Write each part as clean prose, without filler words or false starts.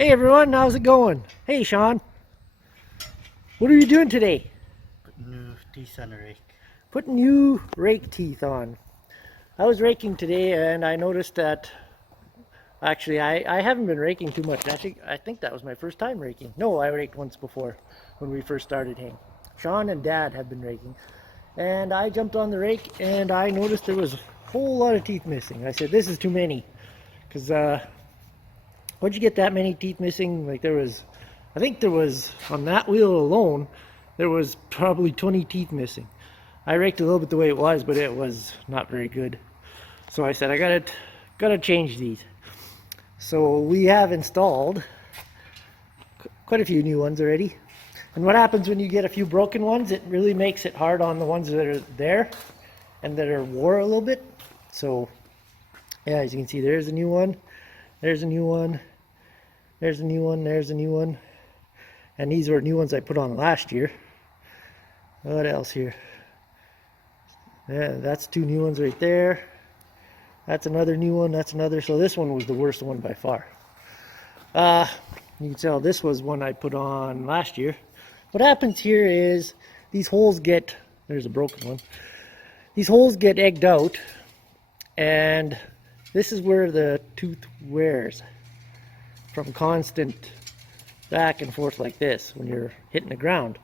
Hey everyone, how's it going? Hey Shaun, what are you doing today? New teeth on a rake. Putting new rake teeth on. I was raking today and I noticed that I haven't been raking too much. Actually, I think that was my first time raking. No, I raked once before when we first started hanging. Shaun and Dad have been raking. And I jumped on the rake and I noticed there was a whole lot of teeth missing. I said, this is too many. Because once you get that many teeth missing, like I think there was, on that wheel alone, there was probably 20 teeth missing. I raked a little bit the way it was, but it was not very good. So I said, gotta change these. So we have installed quite a few new ones already. And what happens when you get a few broken ones, it really makes it hard on the ones that are there and that are wore a little bit. So yeah, as you can see, there's a new one, there's a new one, there's a new one, there's a new one. And these were new ones I put on last year. What else here? Yeah, that's two new ones right there. That's another new one, that's another. So this one was the worst one by far. You can tell this was one I put on last year. What happens here is these holes get, there's a broken one. These holes get egged out and this is where the tooth wears from constant back and forth like this when you're hitting the ground.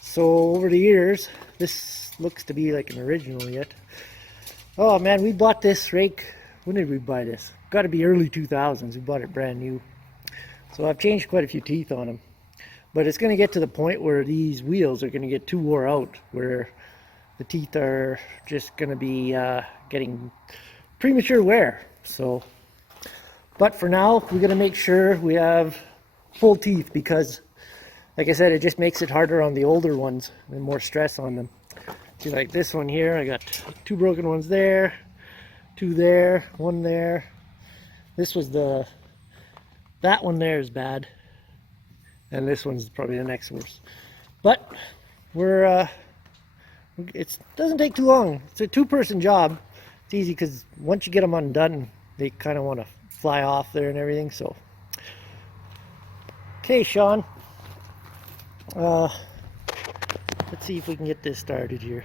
So over the years, this looks to be like an original yet. Oh man, we bought this rake. When did we buy this? Got to be early 2000s. We bought it brand new. So I've changed quite a few teeth on them. But it's going to get to the point where these wheels are going to get too wore out, where the teeth are just going to be getting premature wear. So, but for now, we're going to make sure we have full teeth because, like I said, it just makes it harder on the older ones and more stress on them. See, like this one here, I got two broken ones there, two there, one there. This was that one there is bad. And this one's probably the next worst. But it doesn't take too long. It's a two-person job. It's easy because once you get them undone, they kind of want to fly off there and everything. So, okay, Shaun. Uh, let's see if we can get this started here.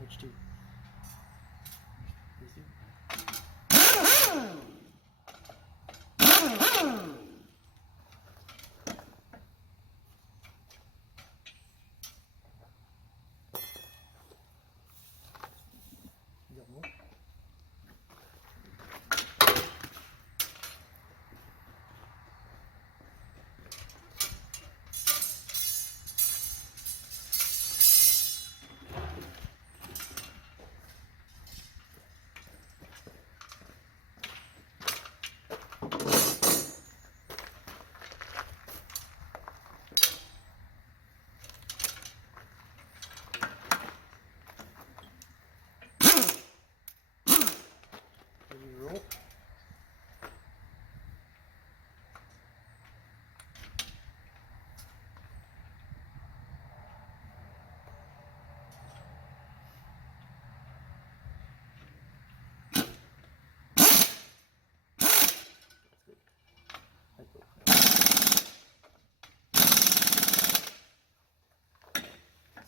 Which two? You got more? Ready to roll?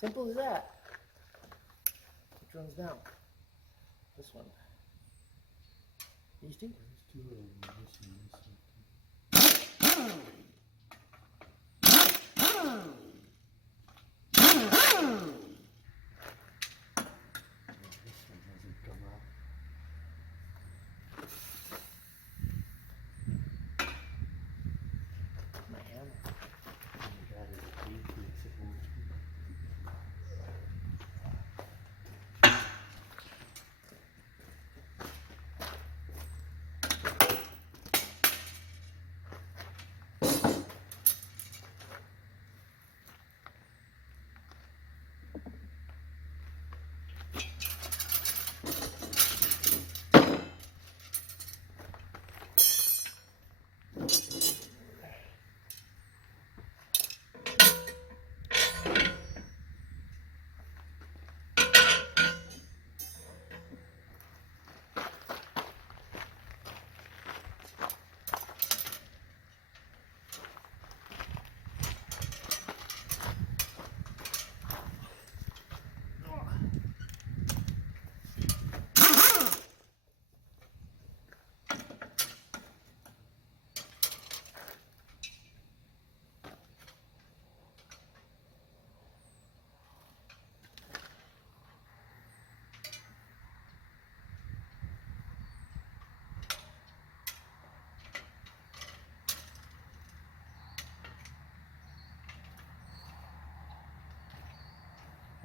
Simple as that. Which one's down? This one. These two? My hammer.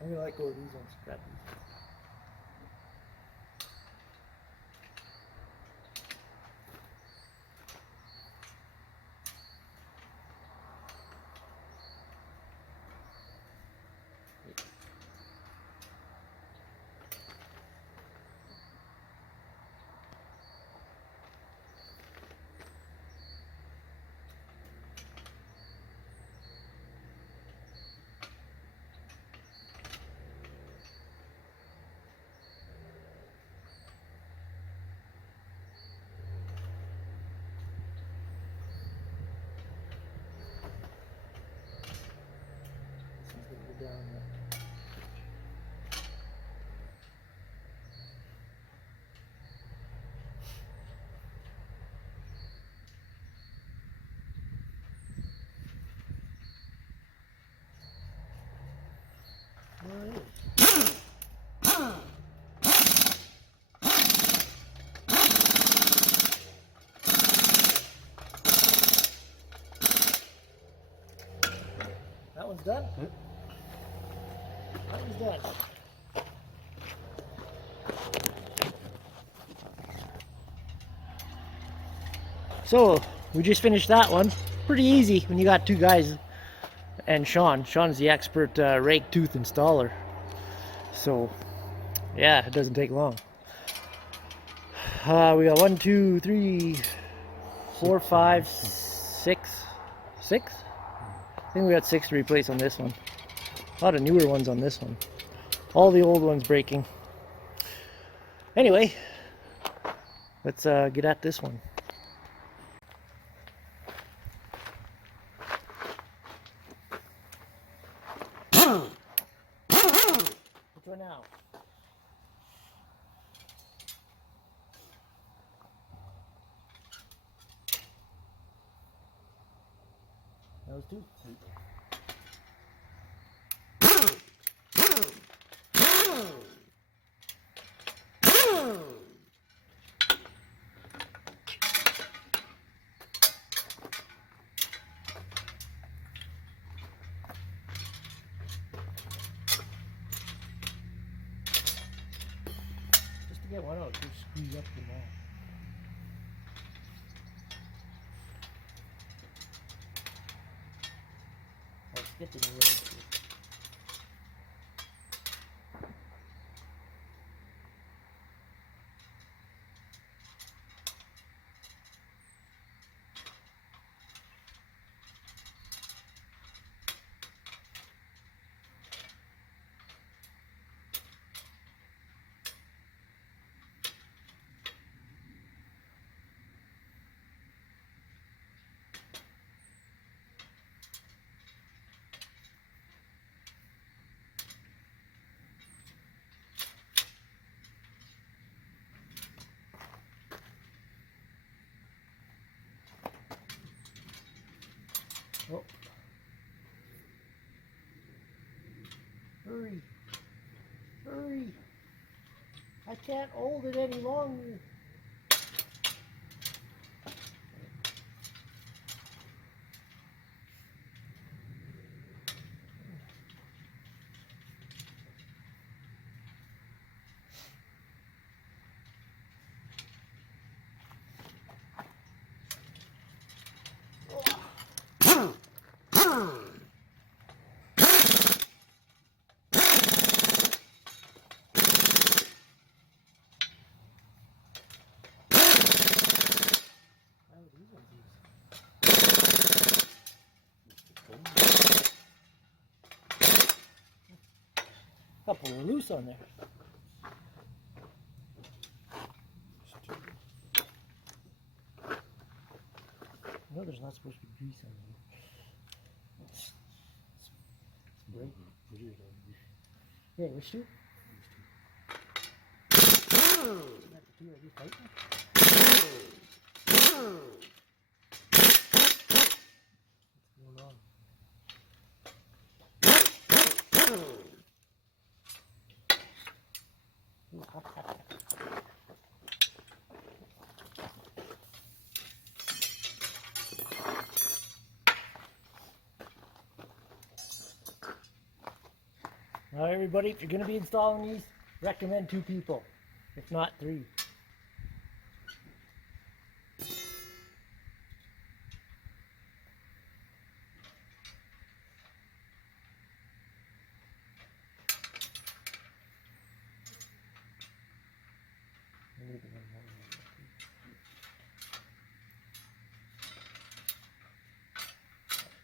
I'm gonna let go of these ones. Grab these. This one's gonna go down there. There it is. That one's done. That one's done. So we just finished that one. Pretty easy when you got two guys. And Shaun. Shaun's the expert rake tooth installer. So yeah, it doesn't take long. We got 1, 2, 3, 4, 5, 6. 6? I think we got 6 to replace on this one. A lot of newer ones on this one. All the old ones breaking. Anyway, let's get at this one. Which one now? Those two. Just to get one out, just squeeze up the ball. Let's get the new one. Oh. Hurry. Hurry. I can't hold it any longer. Couple are loose on there. No, there's not supposed to be grease on there. It's right. Yeah, which two? Not the two, are you fighting? What's going on? Now everybody, if you're going to be installing these, recommend 2 people, if not 3.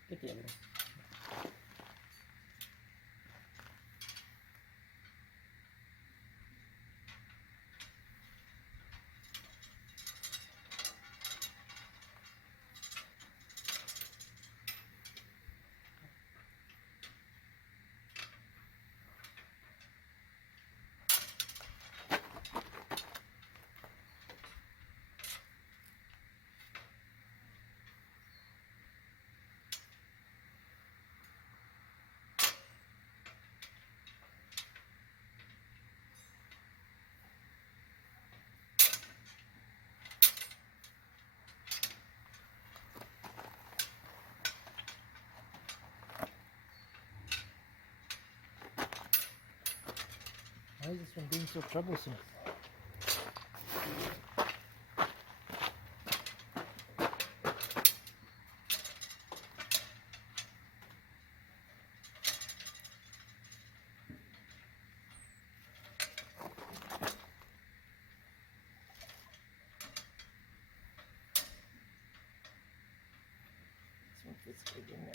Get the other one. Why is this one being so troublesome? This one fits big in there.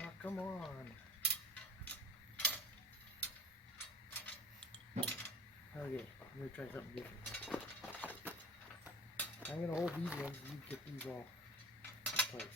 Oh, come on. Okay, I'm going to try something different. I'm going to hold these ones and you get these all in place.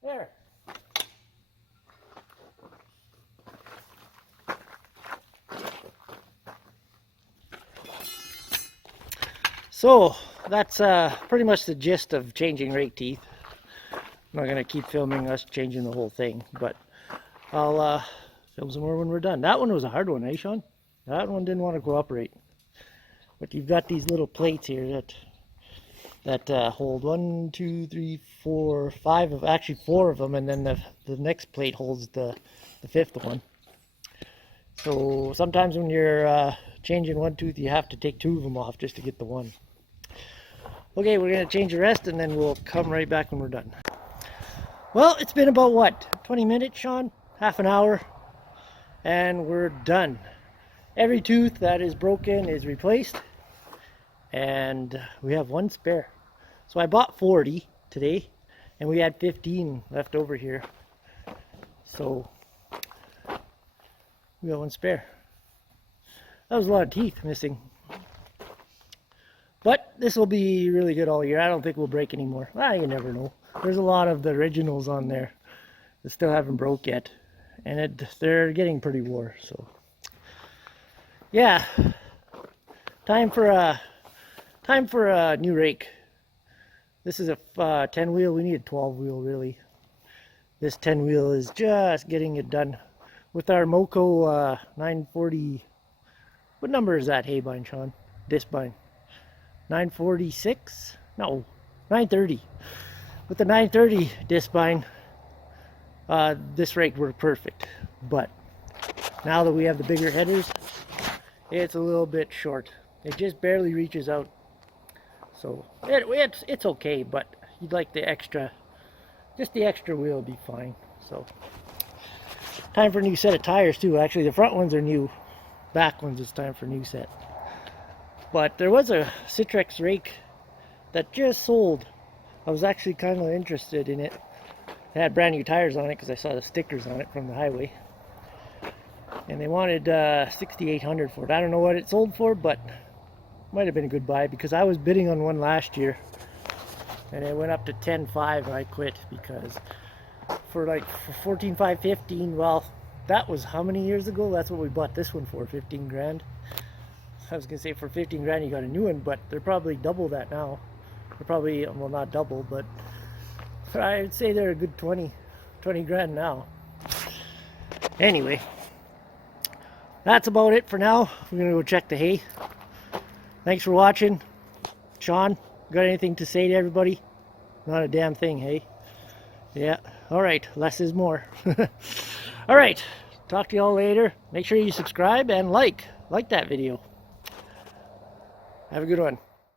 There. So that's pretty much the gist of changing rake teeth. I'm not going to keep filming us changing the whole thing, but I'll film some more when we're done. That one was a hard one, eh, Shaun? That one didn't want to cooperate. But you've got these little plates here that hold 1, 2, 3, 4, 5 of actually 4 of them, and then the next plate holds the 5th one. So sometimes when you're changing one tooth, you have to take 2 of them off just to get the one. Okay, we're going to change the rest and then we'll come right back when we're done. Well, it's been about what, 20 minutes, Shaun? Half an hour, and we're done. Every tooth that is broken is replaced, and we have 1 spare. So I bought 40 today, and we had 15 left over here. So we got 1 spare. That was a lot of teeth missing. But this will be really good all year. I don't think we'll break anymore. Well, you never know. There's a lot of the originals on there that still haven't broke yet. And they're getting pretty wore, so. Yeah. Time for a new rake. This is a 10 wheel. We need a 12 wheel really. This 10 wheel is just getting it done. With our Moco 940, what number is that haybine, Shaun? Disc bine. 946? No, 930. With the 930 disc bine, this rake worked perfect. But now that we have the bigger headers, it's a little bit short. It just barely reaches out. So it's okay, but you'd like the extra, just the extra wheel would be fine. So time for a new set of tires too. Actually, the front ones are new. Back ones, it's time for a new set. But there was a Citrix rake that just sold. I was actually kind of interested in it. It had brand new tires on it because I saw the stickers on it from the highway. And they wanted $6,800 for it. I don't know what it sold for, but might have been a good buy because I was bidding on one last year and it went up to 10.5 and I quit because for like 14,515, well, that was how many years ago? That's what we bought this one for, 15 grand. I was gonna say for 15 grand you got a new one, but they're probably double that now. They're probably, well, not double, but I'd say they're a good 20 grand now. Anyway, that's about it for now. We're gonna go check the hay. Thanks for watching. Shaun, got anything to say to everybody? Not a damn thing, hey? Yeah, alright, less is more. Alright, talk to y'all later. Make sure you subscribe and like that video. Have a good one.